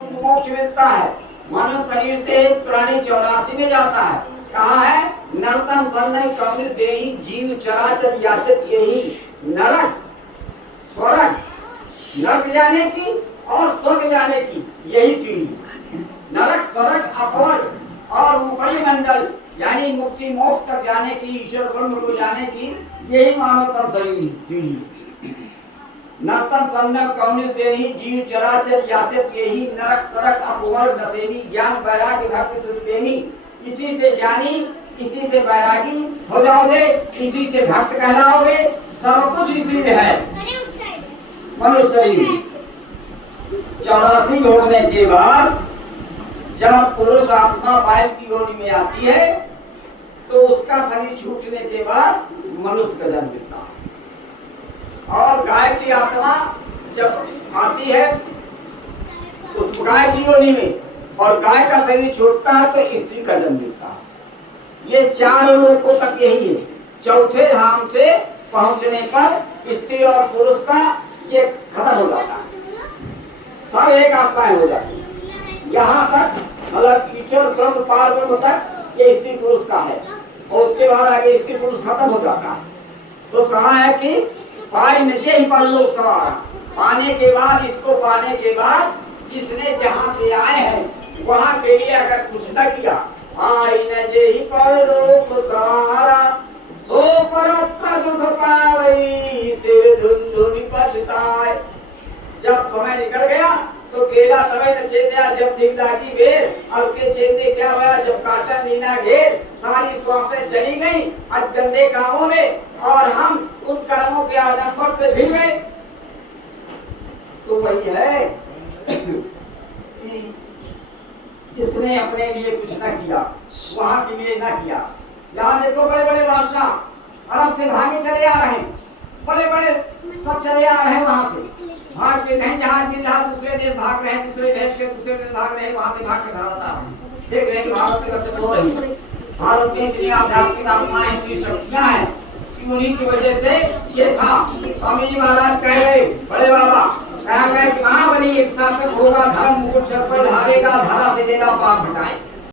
मोक्ष मिलता है। मनुष्य शरीर से प्राणी 84 में जाता है। कहा है नरतम संदय कपिल देही जीव चराचर याचत यही नरक स्वर्ग, नरक जाने की और स्वर्ग जाने की यही सीढ़ी। नरक स्वर्ग अपवर्ग और ऊपरी मंडल यानी मुक्ति मोक्ष तक जाने की, ईश्वर ब्रह्म को जाने की यही मानव तम सीढ़ी। नर्तन संदम कौनिल देही जीव चराचर याचत यही नरक स्वर्ग अपवर्ग नसेनी ज्ञान वैराग्य भक्ति सुख देनी। इसी से ज्ञानी, इसी से वैरागी हो जाओगे, इसी से भक्त कहलाओगे। सब कुछ इसी में है। मनुष्य शरीर 84 ढूंढने के बाद जब पुरुष आत्मा वायु की योनि में आती है तो उसका शरीर छूटने के बाद मनुष्य का जन्म मिलता है। और गाय की आत्मा जब आती है उस गाय की योनि में और गाय का शरीर छूटता है तो स्त्री का जन्म मिलता है। ये 4 लोकों तक यही है। चौथे धाम से पहुंचने पर स्त्री और पुरुष का ये खत्म हो जाता है, सब एक आत्माएं हो जाती है। यहाँ तक मतलब ईश्वर ब्रह्म पार ब्रह्म तक ये स्त्री पुरुष का है और उसके बाद आगे स्त्री पुरुष खत्म हो जाता है। तो कहा है कि पाई न जे परलोक सवारा, पाने के बाद, इसको पाने के बाद जिसने जहाँ से आए हैं वहाँ के लिए अगर कुछ न किया, पाई न जे परलोक सवारा सो परत्र दुख पावई सिर धुन धुन पछताए। जब समय निकल गया तो केला तवे न चेत्या जब दिख लागी बेर, अब के चेते क्या हुआ जब काटा नीना घेर। सारी श्वासें चली गई आज गंदे कामों में और हम उन कर्मों के आडंबर से भिड़ गए। तो वही है कि जिसने अपने लिए कुछ न किया वहां के लिए न किया। यहाँ देखो बड़े बड़े बादशाह अरब से भागे चले आ रहे हैं, बड़े बड़े सब चले आ रहे हैं वहां से भाग के, कहीं जहाज में जहां दूसरे देश भाग रहे हैं, दूसरे देश के दूसरे देश भाग रहे हैं, वहां से भाग के भारत आ रहे हैं। देख रहे हैं भारत में बचत हो रही है। भारत में इतनी आध्यात्मिक आत्माएं, इतनी शक्तियां हैं कि उन्हीं की वजह से ये था। स्वामी जी महाराज कह गए, बड़े बाबा कहा गए कहाँ बनी एक शासक होगा धर्म मुकुट सर पर धारेगा, धारा से देगा पाप हटाए।